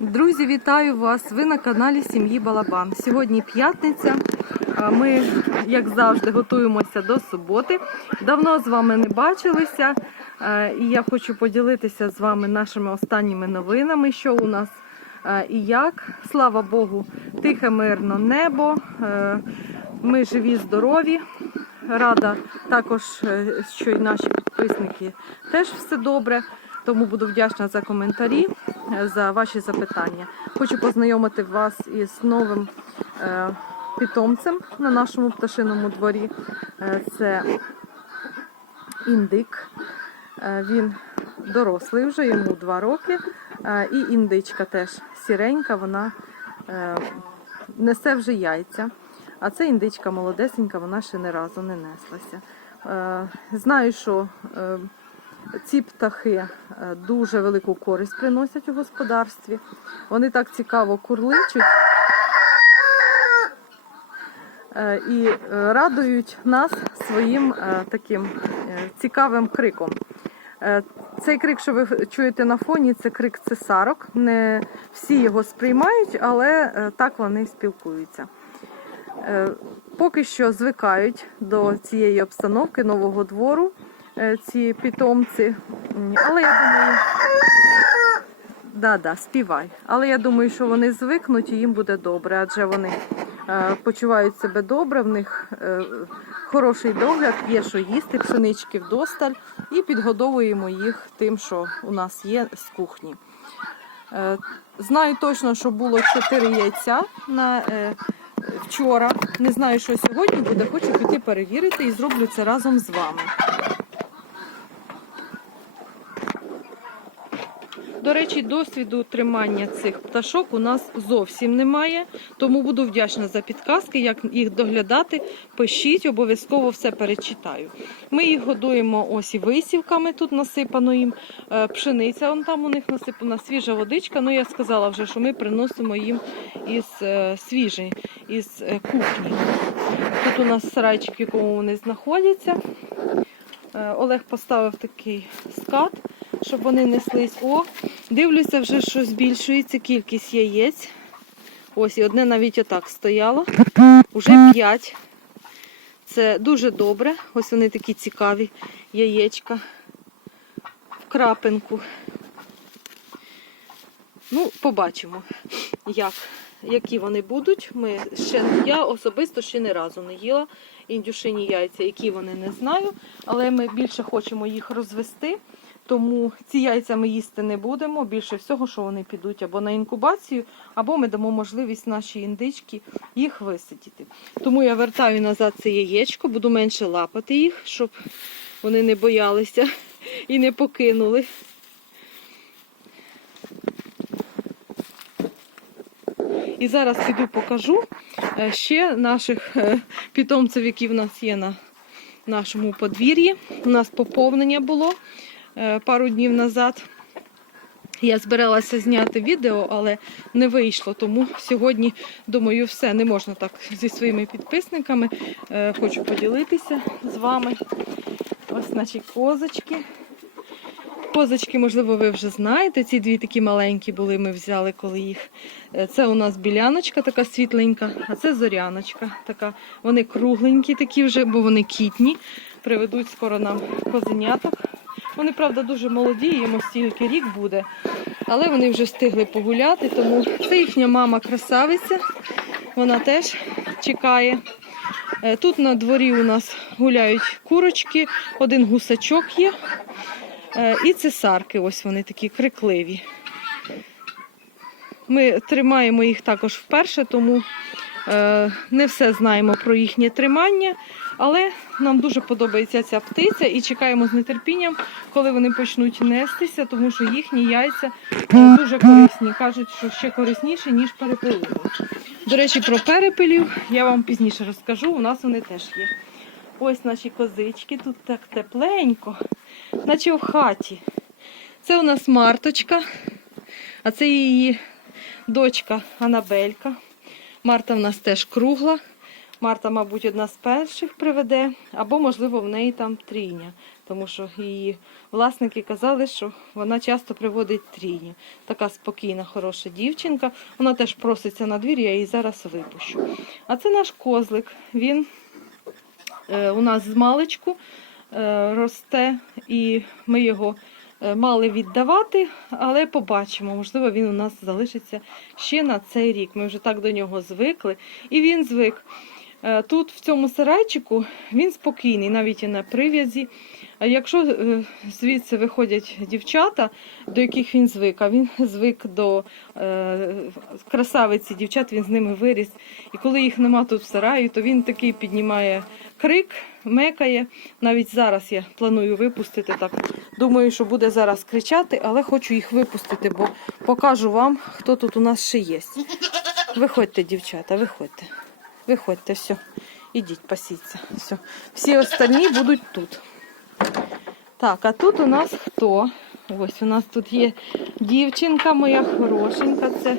Друзі, вітаю вас! Ви на каналі Сім'ї Балабан. Сьогодні п'ятниця. Ми, як завжди, готуємося до суботи. Давно з вами не бачилися, і я хочу поділитися з вами нашими останніми новинами, що у нас і як. Слава Богу, тихе мирно небо. Е, Ми живі, здорові. Рада також, е, що і наші підписники теж все добре. Тому буду вдячна за коментарі, за ваші запитання. Хочу познайомити вас із новим е, питомцем на нашому пташиному дворі. Е, це індик. Е, він дорослий вже, йому 2 роки. І індичка теж сіренька, вона несе вже яйця. А це індичка молодесенька, вона ще не разу не неслася. Знаю, що ці птахи е, дуже велику користь приносять у господарстві. Вони так цікаво курличуть е, і е, радують нас своїм таким цікавим криком. Цей крик, що ви чуєте на фоні, це крик цесарок. Не всі його сприймають, але так вони спілкуються. Поки що звикають до цієї обстановки нового двору ці питомці. Але я думаю, да, да, співай. Але я думаю, що вони звикнуть і їм буде добре, адже вони е, почувають себе добре, в них е, хороший догляд, є що їсти, пшенички вдосталь, і підгодовуємо їх тим, що у нас є з кухні. Е, Знаю точно, що було 4 яйця на е, вчора. Не знаю, що сьогодні буде. Хочу піти перевірити і зроблю це разом з вами. До речі, досвіду тримання цих пташок у нас зовсім немає, тому буду вдячна за підказки, як їх доглядати. Пишіть, обов'язково все перечитаю. Ми їх годуємо ось і висівками, тут насипано їм е, пшениця, вон там у них насипана свіжа водичка. Ну я сказала вже, що ми приносимо їм із е, свіжої, із е, кухні. Тут у нас сарайчик, в якому вони знаходяться. Олег поставив такий скат, щоб вони неслись. О, дивлюся вже, що збільшується кількість яєць. Ось, і одне навіть отак стояло. Уже п'ять. Це дуже добре. Ось вони такі цікаві яєчка в крапинку. Ну, побачимо, як, які вони будуть. Ми ще, я особисто ще не разу не їла індюшині яйця, які вони не знаю, але ми більше хочемо їх розвести. Тому ці яйця ми їсти не будемо. Більше всього, що вони підуть або на інкубацію, або ми дамо можливість нашій індичці їх висидіти. Тому я вертаю назад це яєчко, буду менше лапати їх, щоб вони не боялися і не покинули. І зараз піду покажу е, ще наших е, питомців, які в нас є на нашому подвір'ї. У нас поповнення було пару днів назад. Я збиралася зняти відео, але не вийшло. Тому сьогодні, думаю, все не можна так зі своїми підписниками. Е, Хочу поділитися з вами. Ось наші козочки. Козочки, можливо, ви вже знаєте. Ці дві такі маленькі були, ми взяли коли їх. Е, Це у нас біляночка, така світленька, а це зоряночка. Така. Вони кругленькі такі вже, бо вони кітні. Приведуть скоро нам козеняток. Вони, правда, дуже молоді, їм ось тільки рік буде. Але вони вже встигли погуляти, тому це їхня мама красавиця. Вона теж чекає. Е, Тут на дворі у нас гуляють курочки, один гусачок є. Е, І цесарки, ось вони такі крикливі. Ми тримаємо їх також вперше, тому не все знаємо про їхнє тримання, але нам дуже подобається ця птиця і чекаємо з нетерпінням, коли вони почнуть нестися, тому що їхні яйця е, дуже корисні. Кажуть, що ще корисніші, ніж перепелині. До речі, про перепелів я вам пізніше розкажу. У нас вони теж є. Ось наші козички, тут так тепленько, наче в хаті. Це у нас Марточка, а це її дочка Анабелька. Марта в нас теж кругла. Марта, мабуть, одна з перших приведе, або, можливо, в неї там трійня. тому що її власники казали, що вона часто приводить трійню. Така спокійна, хороша дівчинка. Вона теж проситься на двір, я її зараз випущу. А це наш козлик. Він е, у нас з маличку е, росте, і ми його мали віддавати, але побачимо, можливо, він у нас залишиться ще на цей рік. Ми вже так до нього звикли, і він звик. Е, Тут, в цьому сарайчику, він спокійний, навіть і на прив'язі. А якщо е, звідси виходять дівчата, до яких він звик, а він звик до е, красавиці дівчат, він з ними виріс. І коли їх нема тут в сараї, то він такий піднімає крик, мекає. Навіть зараз я планую випустити так. Думаю, що буде зараз кричати, але хочу їх випустити, бо покажу вам, хто тут у нас ще є. Виходьте, дівчата, виходьте. Виходьте, все. Ідіть, пасіться. Все. Всі остальні будуть тут. Так, а тут у нас хто? Ось у нас тут є дівчинка моя хорошенька. Це,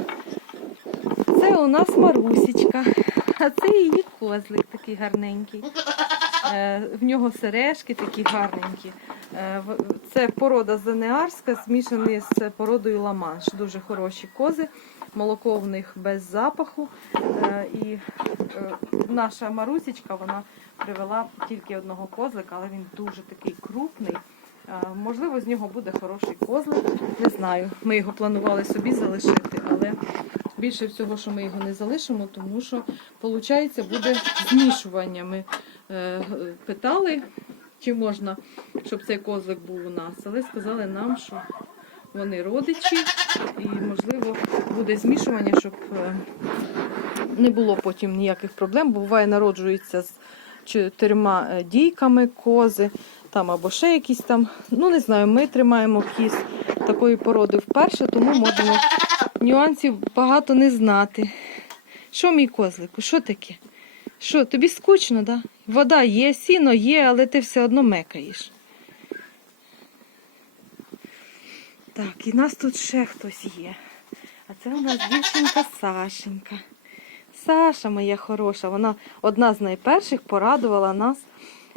це у нас Марусічка. А це її козлик такий гарненький. Е, В нього сережки такі гарненькі. Е, Це порода зенеарська, змішаний з породою ламанш. Дуже хороші кози. Молоко в них без запаху. Е, І е, наша Марусічка вона привела тільки одного козлика, але він дуже такий крупний. Можливо, з нього буде хороший козлик. Не знаю. Ми його планували собі залишити, але більше всього, що ми його не залишимо, тому що виходить, буде змішування. Ми питали, чи можна, щоб цей козлик був у нас, але сказали нам, що вони родичі, і можливо буде змішування, щоб е, не було потім ніяких проблем. Буває, народжується з чотирма е, дійками кози, там або ще якісь там. Ну не знаю, ми тримаємо кіз такої породи вперше, тому можемо нюансів багато не знати. Що мій козлику? Що таке? Що, тобі скучно, да? Вода є, сіно є, але ти все одно мекаєш. Так, і нас тут ще хтось є. А це у нас дівчинка Сашенька. Саша моя хороша, вона одна з найперших порадувала нас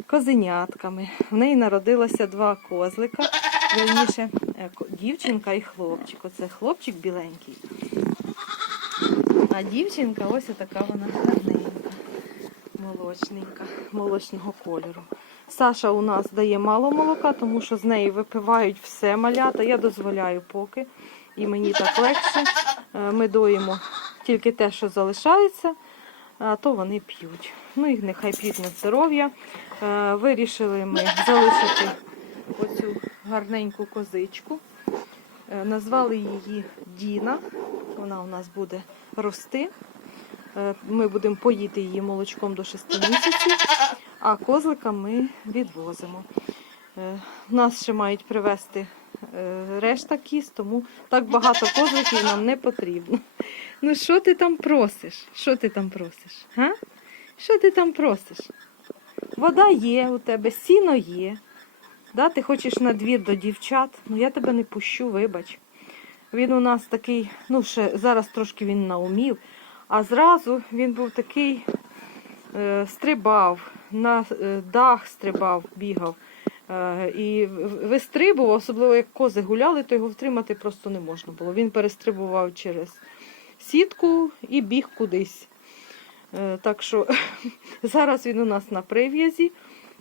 козенятками. В неї народилося два козлика. Вірніше, е, дівчинка і хлопчик. Оце хлопчик біленький. А дівчинка ось така вона гарненька, молочненька, молочного кольору. Саша у нас дає мало молока, тому що з неї випивають все малята. Я дозволяю поки. І мені так легше. Е, Ми доїмо тільки те, що залишається, а то вони п'ють. Ну і нехай п'ють на здоров'я. Е, Вирішили ми залишити оцю гарненьку козичку. Е, Назвали її Діна. Вона у нас буде рости. Е, Ми будемо поїти її молочком до 6 місяців, а козлика ми відвозимо. Е, Нас ще мають привезти е, решта кіз, тому так багато козликів нам не потрібно. Ну що ти там просиш? Що ти там просиш? Га? Що ти там просиш? Вода є у тебе, сіно є. Да, ти хочеш на двір до дівчат, ну я тебе не пущу, вибач. Він у нас такий, ну ще зараз трошки він наумів, а зразу він був такий, е, стрибав, на е, дах стрибав, бігав. Е, і вистрибував, особливо як кози гуляли, то його втримати просто не можна було. Він перестрибував через сітку і біг кудись. Так що зараз він у нас на прив'язі.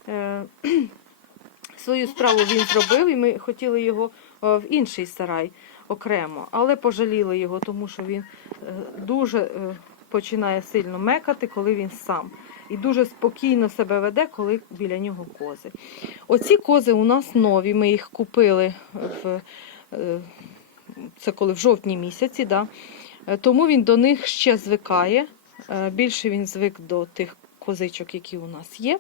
Свою справу він зробив, і ми хотіли його в інший сарай окремо, але пожаліли його, тому що він е, дуже е, починає сильно мекати, коли він сам. І дуже спокійно себе веде, коли біля нього кози. Оці кози у нас нові. Ми їх купили в е, це коли в жовтні місяці. Да? Тому він до них ще звикає. Більше він звик до тих козичок, які у нас є.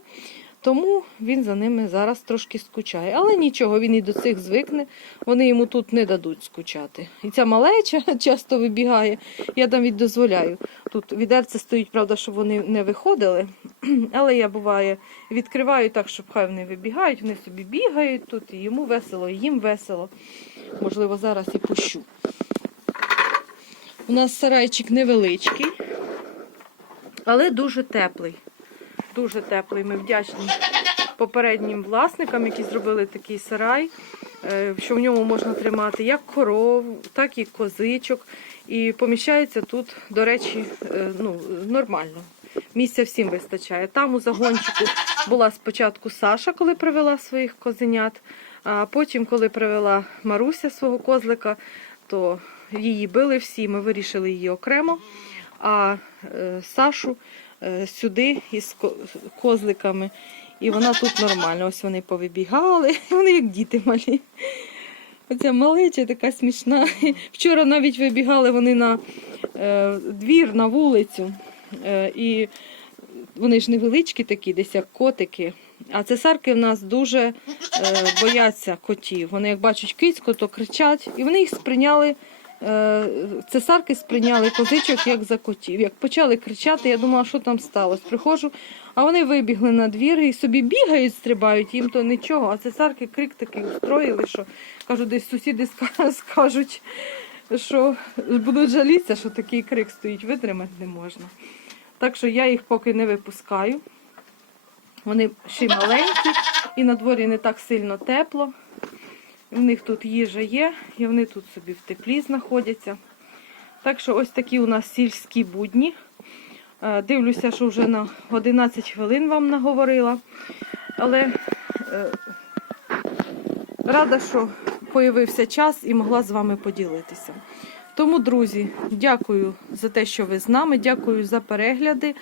Тому він за ними зараз трошки скучає. Але нічого, він і до цих звикне, вони йому тут не дадуть скучати. І ця малеча часто вибігає, я навіть дозволяю. Тут відерце стоїть, правда, щоб вони не виходили. Але я буває відкриваю так, щоб хай вони вибігають, вони собі бігають тут, і йому весело, і їм весело. Можливо, зараз і пущу. У нас сарайчик невеличкий, але дуже теплий. Дуже теплий. Ми вдячні попереднім власникам, які зробили такий сарай, е, що в ньому можна тримати як коров, так і козичок. І поміщається тут, до речі, е, ну, нормально. Місця всім вистачає. Там у загончику була спочатку Саша, коли привела своїх козенят, а потім, коли привела Маруся свого козлика, то її били всі, ми вирішили її окремо. А е, Сашу сюди із козликами. І вона тут нормально. Ось вони повибігали, вони як діти малі. Оця малеча така смішна. Вчора навіть вибігали вони на е, двір, на вулицю. Е, і вони ж невеличкі такі, десь як котики. А цесарки в нас дуже е, бояться котів. Вони як бачать кицьку, то кричать. І вони їх сприйняли. Е, Цесарки сприйняли козичок як за котів. Як почали кричати, я думала, що там сталося. Приходжу, а вони вибігли на двір і собі бігають, стрибають, їм то нічого. А цесарки крик такий устроїли, що кажу, десь сусіди скажуть, що будуть жалітися, що такий крик стоїть, витримати не можна. Так що я їх поки не випускаю. Вони ще маленькі, і на дворі не так сильно тепло. У них тут їжа є, і вони тут собі в теплі знаходяться. Так що ось такі у нас сільські будні. Е, Дивлюся, що вже на 11 хвилин вам наговорила. Але е, рада, що появився час і могла з вами поділитися. Тому, друзі, дякую за те, що ви з нами. Дякую за перегляди.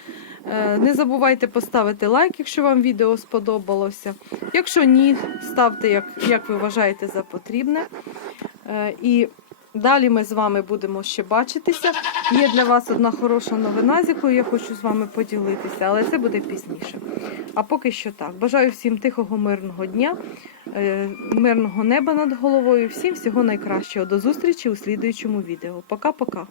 Е, Не забувайте поставити лайк, якщо вам відео сподобалося. Якщо ні, ставте, як, як ви вважаєте за потрібне. Е, І далі ми з вами будемо ще бачитися. Є для вас одна хороша новина, з якою я хочу з вами поділитися, але це буде пізніше. А поки що так. Бажаю всім тихого, мирного дня, е, мирного неба над головою. Всім всього найкращого. До зустрічі у слідуючому відео. Пока-пока.